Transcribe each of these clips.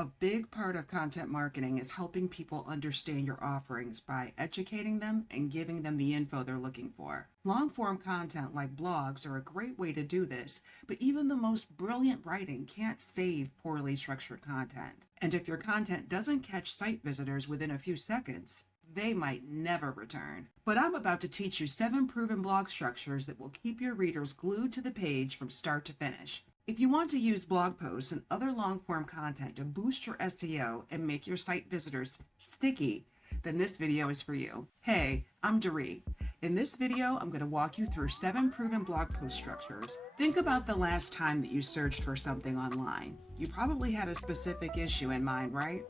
A big part of content marketing is helping people understand your offerings by educating them and giving them the info they're looking for. Long-form content like blogs are a great way to do this, but even the most brilliant writing can't save poorly structured content. And if your content doesn't catch site visitors within a few seconds, they might never return. But I'm about to teach you 7 proven blog structures that will keep your readers glued to the page from start to finish. If you want to use blog posts and other long-form content to boost your SEO and make your site visitors sticky, then this video is for you. Hey, I'm Daree. In this video, I'm going to walk you through 7 proven blog post structures. Think about the last time that you searched for something online. You probably had a specific issue in mind, right?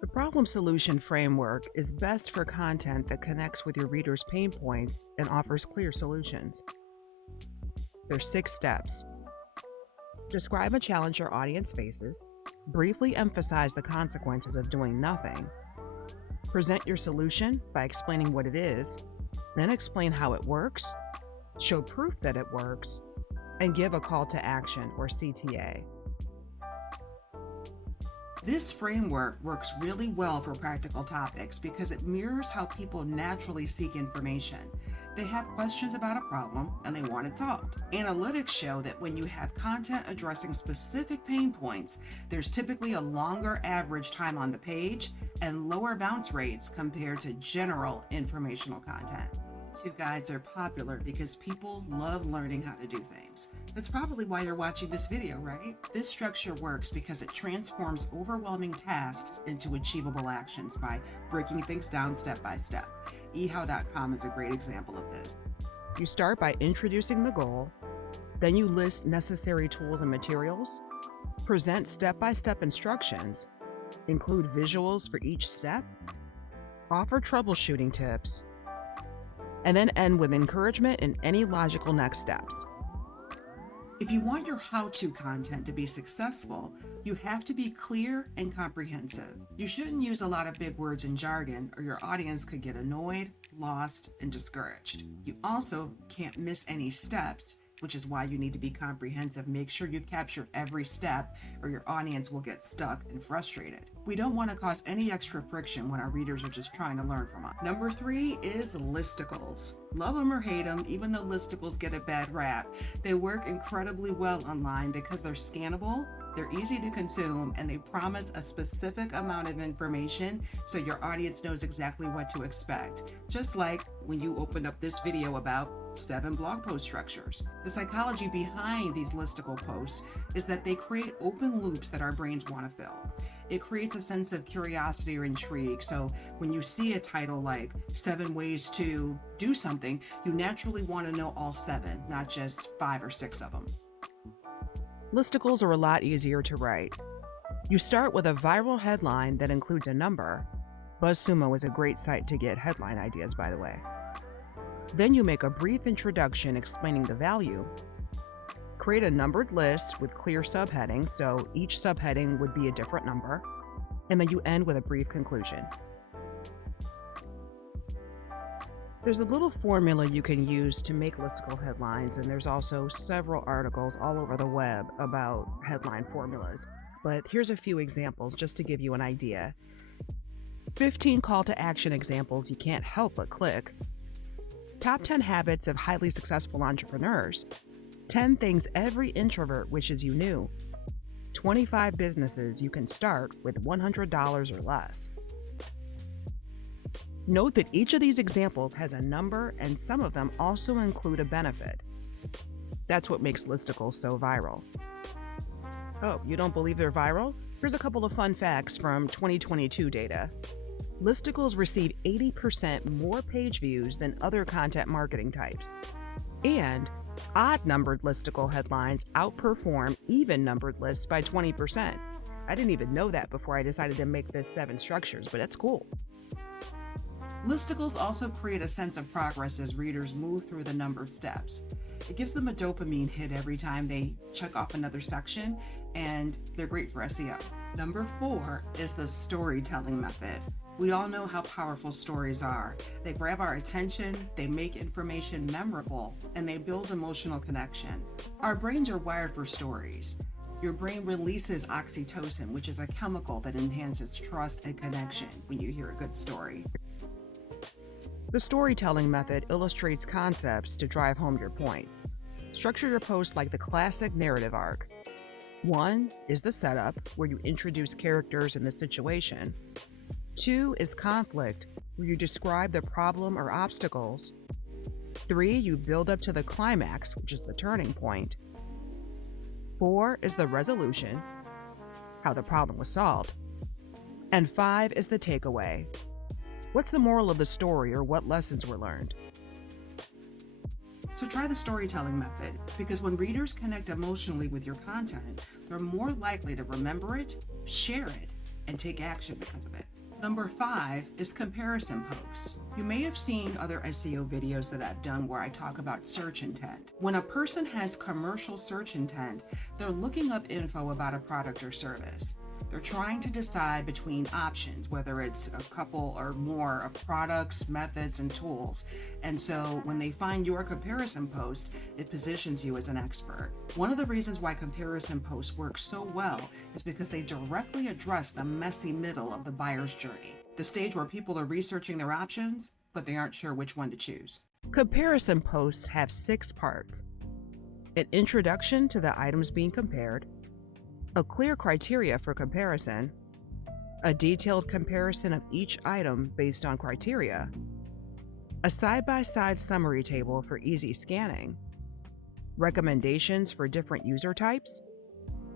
The problem solution framework is best for content that connects with your readers' pain points and offers clear solutions. There's 6 steps. Describe a challenge your audience faces. Briefly emphasize the consequences of doing nothing. Present your solution by explaining what it is, then explain how it works, show proof that it works, and give a call to action or CTA. This framework works really well for practical topics because it mirrors how people naturally seek information. They have questions about a problem and they want it solved. Analytics show that when you have content addressing specific pain points, there's typically a longer average time on the page and lower bounce rates compared to general informational content. How-to guides are popular because people love learning how to do things. That's probably why you're watching this video, right? This structure works because it transforms overwhelming tasks into achievable actions by breaking things down step by step. eHow.com is a great example of this. You start by introducing the goal, then you list necessary tools and materials, present step-by-step instructions, include visuals for each step, offer troubleshooting tips, and then end with encouragement and any logical next steps. If you want your how-to content to be successful, you have to be clear and comprehensive. You shouldn't use a lot of big words and jargon or your audience could get annoyed, lost, and discouraged. You also can't miss any steps, which is why you need to be comprehensive. Make sure you've captured every step or your audience will get stuck and frustrated. We don't want to cause any extra friction when our readers are just trying to learn from us. Number 3 is listicles. Love them or hate them, even though listicles get a bad rap, they work incredibly well online because they're scannable, they're easy to consume, and they promise a specific amount of information so your audience knows exactly what to expect. Just like when you opened up this video about 7 blog post structures. The psychology behind these listicle posts is that they create open loops that our brains want to fill. It creates a sense of curiosity or intrigue. So when you see a title like 7 ways to do something, you naturally want to know all 7, not just 5 or 6 of them. Listicles are a lot easier to write. You start with a viral headline that includes a number. BuzzSumo is a great site to get headline ideas, by the way. Then you make a brief introduction explaining the value. Create a numbered list with clear subheadings, so each subheading would be a different number. And then you end with a brief conclusion. There's a little formula you can use to make listicle headlines, and there's also several articles all over the web about headline formulas. But here's a few examples just to give you an idea. 15 call to action examples you can't help but click. Top 10 habits of highly successful entrepreneurs. 10 things every introvert wishes you knew. 25 businesses you can start with $100 or less. Note that each of these examples has a number and some of them also include a benefit. That's what makes listicles so viral. Oh, you don't believe they're viral? Here's a couple of fun facts from 2022 data. Listicles receive 80% more page views than other content marketing types. And odd-numbered listicle headlines outperform even-numbered lists by 20%. I didn't even know that before I decided to make this 7 structures, but that's cool. Listicles also create a sense of progress as readers move through the number of steps. It gives them a dopamine hit every time they check off another section, and they're great for SEO. Number 4 is the storytelling method. We all know how powerful stories are. They grab our attention, they make information memorable, and they build emotional connection. Our brains are wired for stories. Your brain releases oxytocin, which is a chemical that enhances trust and connection when you hear a good story. The storytelling method illustrates concepts to drive home your points. Structure your post like the classic narrative arc. 1 is the setup, where you introduce characters in the situation. 2 is conflict, where you describe the problem or obstacles. 3, you build up to the climax, which is the turning point. 4 is the resolution, how the problem was solved. And 5 is the takeaway. What's the moral of the story, or what lessons were learned? So try the storytelling method, because when readers connect emotionally with your content, they're more likely to remember it, share it, and take action because of it. Number 5 is comparison posts. You may have seen other SEO videos that I've done where I talk about search intent. When a person has commercial search intent, they're looking up info about a product or service. They're trying to decide between options, whether it's a couple or more of products, methods, and tools. And so when they find your comparison post, it positions you as an expert. One of the reasons why comparison posts work so well is because they directly address the messy middle of the buyer's journey, the stage where people are researching their options, but they aren't sure which one to choose. Comparison posts have 6 parts: an introduction to the items being compared, a clear criteria for comparison, a detailed comparison of each item based on criteria, a side-by-side summary table for easy scanning, recommendations for different user types,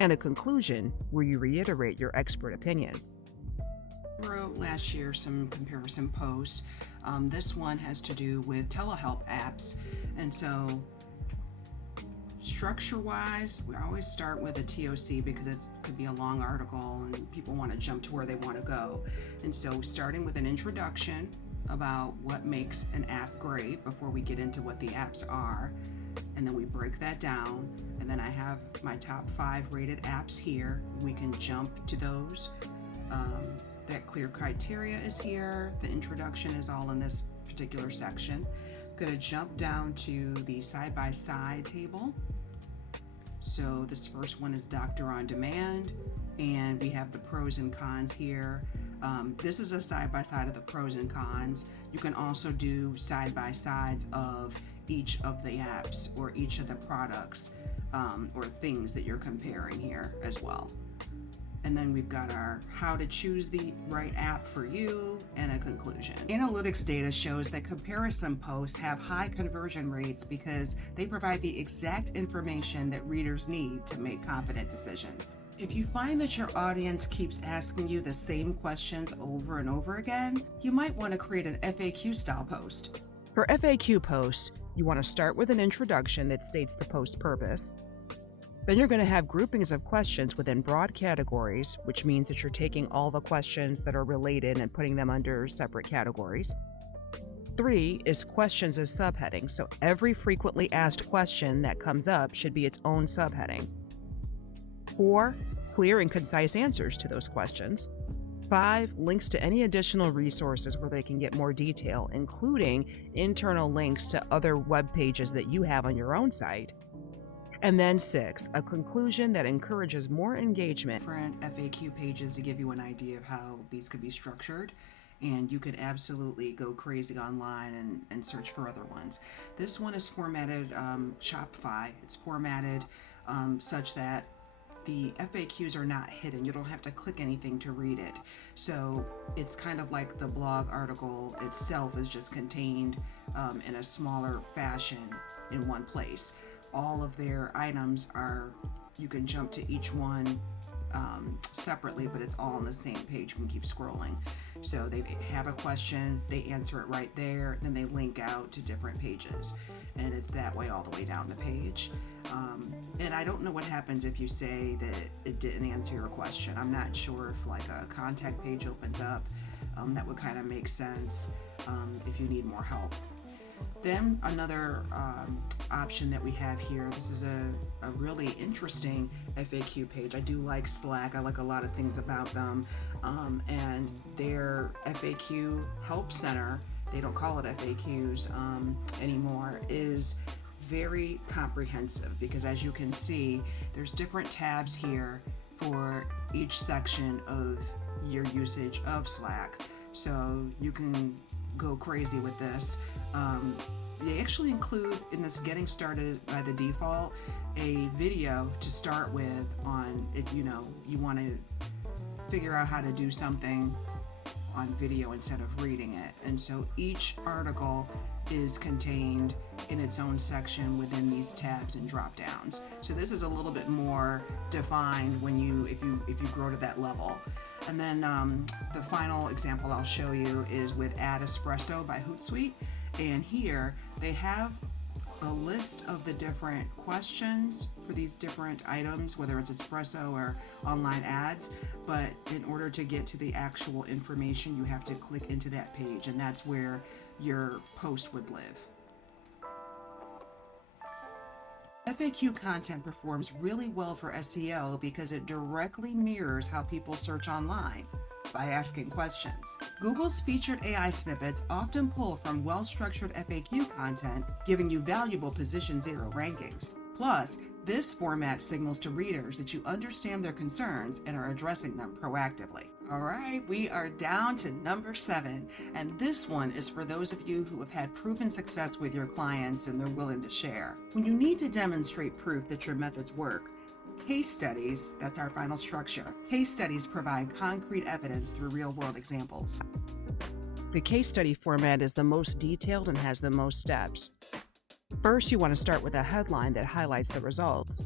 and a conclusion where you reiterate your expert opinion. I wrote last year some comparison posts. This one has to do with telehealth apps, and so structure-wise, we always start with a TOC because it could be a long article and people want to jump to where they want to go. And so starting with an introduction about what makes an app great before we get into what the apps are, and then we break that down, and then I have my top 5 rated apps here. We can jump to those. That clear criteria is here. The introduction is all in this particular section. Going to jump down to the side-by-side table. So this first one is Doctor on Demand, and we have the pros and cons here. This is a side-by-side of the pros and cons. You can also do side-by-sides of each of the apps or each of the products or things that you're comparing here as well. And then we've got our how to choose the right app for you and a conclusion. Analytics data shows that comparison posts have high conversion rates because they provide the exact information that readers need to make confident decisions. If you find that your audience keeps asking you the same questions over and over again, you might want to create an FAQ style post. For FAQ posts, you want to start with an introduction that states the post purpose. Then you're going to have groupings of questions within broad categories, which means that you're taking all the questions that are related and putting them under separate categories. 3 is questions as subheading, so every frequently asked question that comes up should be its own subheading. 4, clear and concise answers to those questions. 5, links to any additional resources where they can get more detail, including internal links to other web pages that you have on your own site. And then 6, a conclusion that encourages more engagement. Different FAQ pages to give you an idea of how these could be structured, and you could absolutely go crazy online and search for other ones. This one is formatted Shopify. It's formatted such that the FAQs are not hidden. You don't have to click anything to read it. So it's kind of like the blog article itself is just contained in a smaller fashion in one place. All of their items are, you can jump to each one separately, but it's all on the same page. You can keep scrolling. So they have a question, they answer it right there, then they link out to different pages. And it's that way all the way down the page. And I don't know what happens if you say that it didn't answer your question. I'm not sure if like a contact page opens up. That would kind of make sense if you need more help. Then another option that we have here, this is a really interesting FAQ page. I do like Slack. I like a lot of things about them. And their FAQ help center, they don't call it FAQs anymore, is very comprehensive because, as you can see, there's different tabs here for each section of your usage of Slack. So you can go crazy with this. They actually include in this getting started by the default a video to start with on if you want to figure out how to do something on video instead of reading it. And so each article is contained in its own section within these tabs and drop downs. So this is a little bit more defined when if you grow to that level. And then the final example I'll show you is with Espresso by Hootsuite. And here they have a list of the different questions for these different items, whether it's espresso or online ads. But in order to get to the actual information, you have to click into that page, and that's where your post would live. FAQ content performs really well for SEO because it directly mirrors how people search online by asking questions. Google's featured AI snippets often pull from well-structured FAQ content, giving you valuable position zero rankings. Plus, this format signals to readers that you understand their concerns and are addressing them proactively. All right, we are down to number 7, and this one is for those of you who have had proven success with your clients and they're willing to share. When you need to demonstrate proof that your methods work, case studies, that's our final structure. Case studies provide concrete evidence through real-world examples. The case study format is the most detailed and has the most steps. First, you want to start with a headline that highlights the results.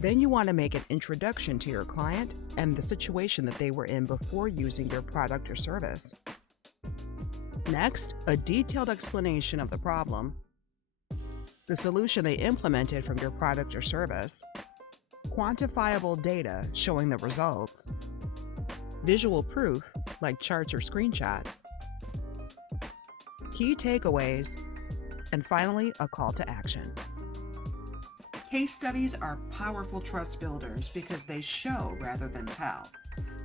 Then you want to make an introduction to your client and the situation that they were in before using your product or service. Next, a detailed explanation of the problem, the solution they implemented from your product or service, quantifiable data showing the results, visual proof like charts or screenshots, key takeaways, and finally, a call to action. Case studies are powerful trust builders because they show rather than tell.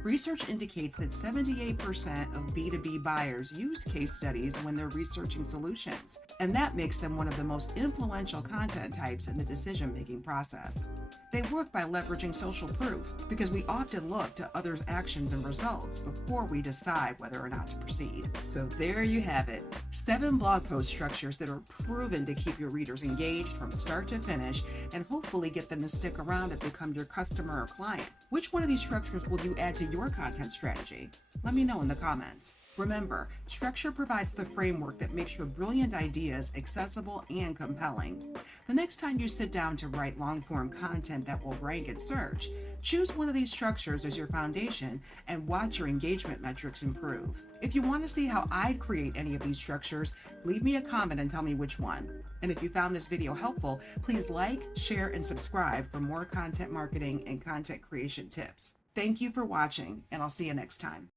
Research indicates that 78% of B2B buyers use case studies when they're researching solutions, and that makes them one of the most influential content types in the decision-making process. They work by leveraging social proof because we often look to others' actions and results before we decide whether or not to proceed. So there you have it, 7 blog post structures that are proven to keep your readers engaged from start to finish and hopefully get them to stick around and become your customer or client. Which one of these structures will you add to your content strategy? Let me know in the comments. Remember, structure provides the framework that makes your brilliant ideas accessible and compelling. The next time you sit down to write long-form content that will rank in search, choose one of these structures as your foundation and watch your engagement metrics improve. If you want to see how I'd create any of these structures, leave me a comment and tell me which one. And if you found this video helpful, please like, share, and subscribe for more content marketing and content creation tips. Thank you for watching, and I'll see you next time.